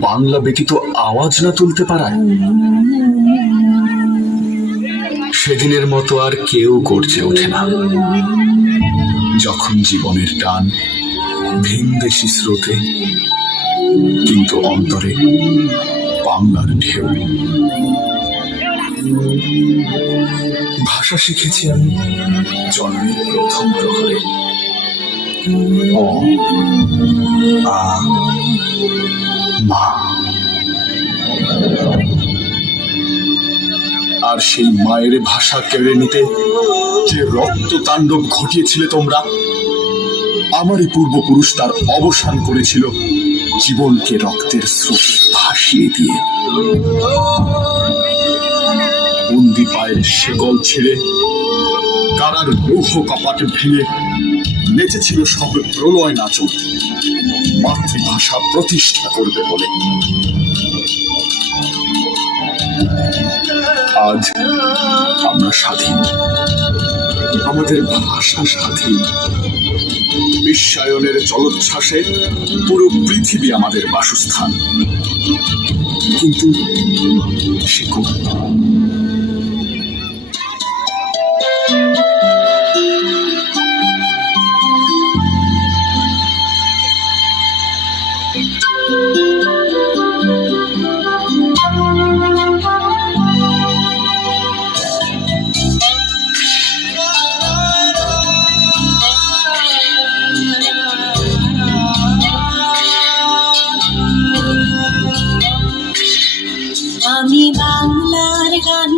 বাংলা ব্যতীত আওয়াজ না তুলতে পারায়। সেদিনের মতো আর কেউ গর্জে ওঠে না। যখন জীবনের টান ভিনদেশি স্রোতে, কিন্তু অন্তরে বাংলার ঢেউ। ভাষা শিখেছি আমি জন্মের প্রথম প্রহরে। আ, মা আর সেই মায়ের ভাষা কেড়ে নিতে যে রক্ত তাণ্ডব ঘটিয়েছিলে তোমরা আমারই পূর্বপুরুষ তার অবসান করেছিল জীবনকে রক্তের স্রোতে ভাসিয়ে দিয়ে। বন্দি পায়ের শেকল ছেড়ে কারার লৌহ কপাট ভেঙে নেচেছিল সব প্রলয় নাচন। মাতৃভাষা প্রতিষ্ঠা করবে বলে। আজ আমরা স্বাধীন। আমাদের ভাষা স্বাধীন। বিশ্বায়নের জলোচ্ছ্বাসে পুরো পৃথিবী আমাদের বাসস্থান। কিন্তু শিকড় আমি বাংলার গান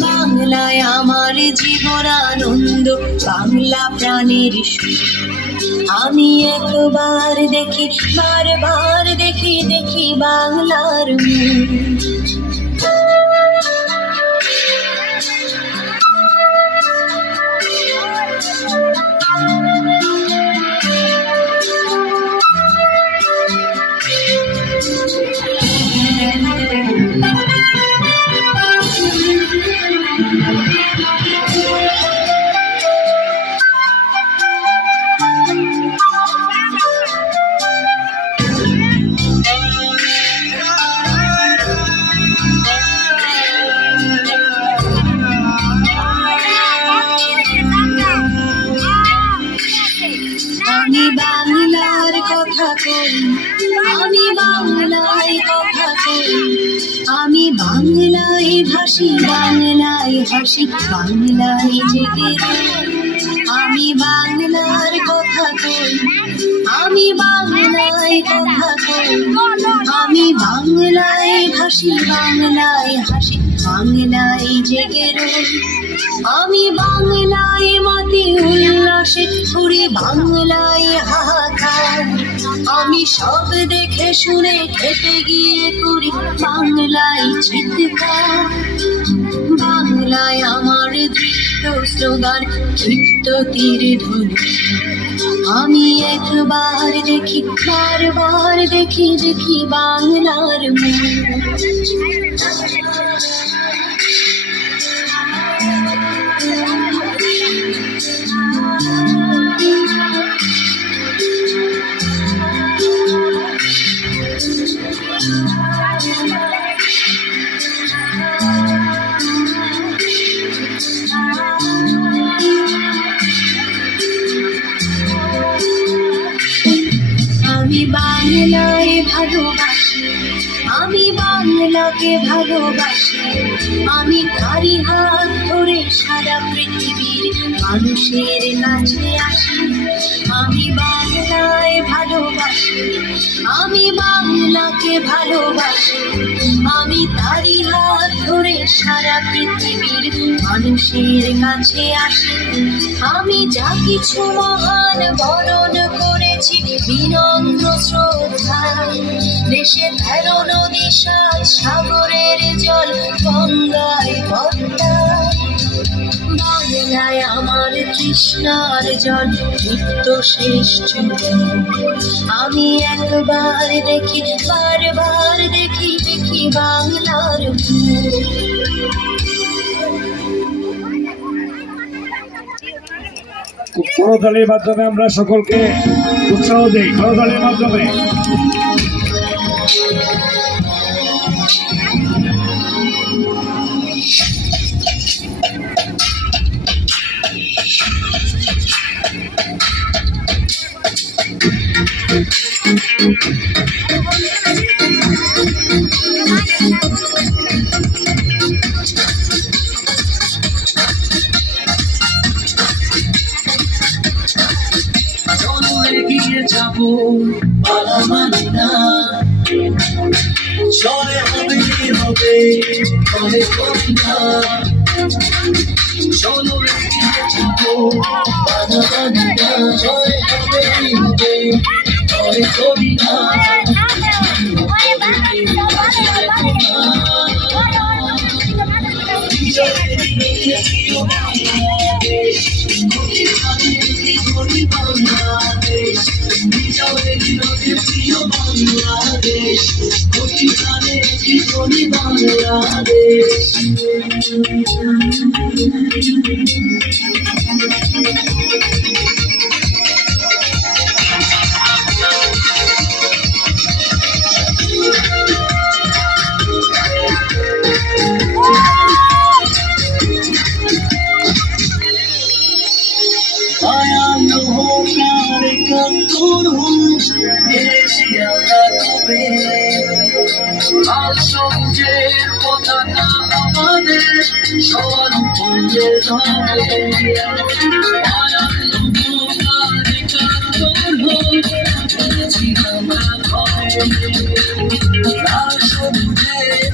বাংলায় আমার জীবন আনন্দ বাংলা প্রাণের আমি একবার দেখি বারবার দেখি দেখি বাংলার মুখ ভাসি বাংলায় হাসি বাংলায় জেগে আমি বাংলার কথা কই, আমি বাংলায় কথা কই আমি বাংলায় ভাসি বাংলায়, হাসি বাংলায় জেগে। আমি বাংলায় মাতি উল্লাসে ঘুরে বাংলায় হাহাকার আমি সব দেখে শুনে খেতে গিয়ে করি। বাংলায় চিৎকার, বাংলায় আমার দৃপ্ত স্লোগান ক্ষিপ্ত তীর ধনু আমি একবার দেখি, বারবার দেখি দেখি বাংলার মুখ আমি বাংলায় ভালোবাসি আমি বাংলাকে ভালোবাসি। আমি তারি হাত ধরে সারা পৃথিবীর মানুষের কাছে ভালোবাসি। আমি তারই হাত ধরে সারা পৃথিবীর মানুষের কাছে আসি। আমি যা কিছু মহান বরণ করেছি, বিনম্র শ্রদ্ধা। দেশে তেরো নদী, সাত সাগরের জল, গঙ্গায় পদ্মা। বাংলায় কৃষ্ণার জল শ্রেষ্ঠ আমি একবার দেখি, বারবার দেখি দেখি বাংলার। করতালির মাধ্যমে আমরা সকলকে উৎসাহ দিই, করতালির মাধ্যমে চলে করি না চলো না চলে হবে চলে করি বিজয়ের নদীর প্রিয় বাংলাদেশ কোটি গানে কি করি বাংলাদেশ হোকার কন্দুর হুস লাল সবুজের পতাকা আমাদের সবার উপরে লাল সবুজের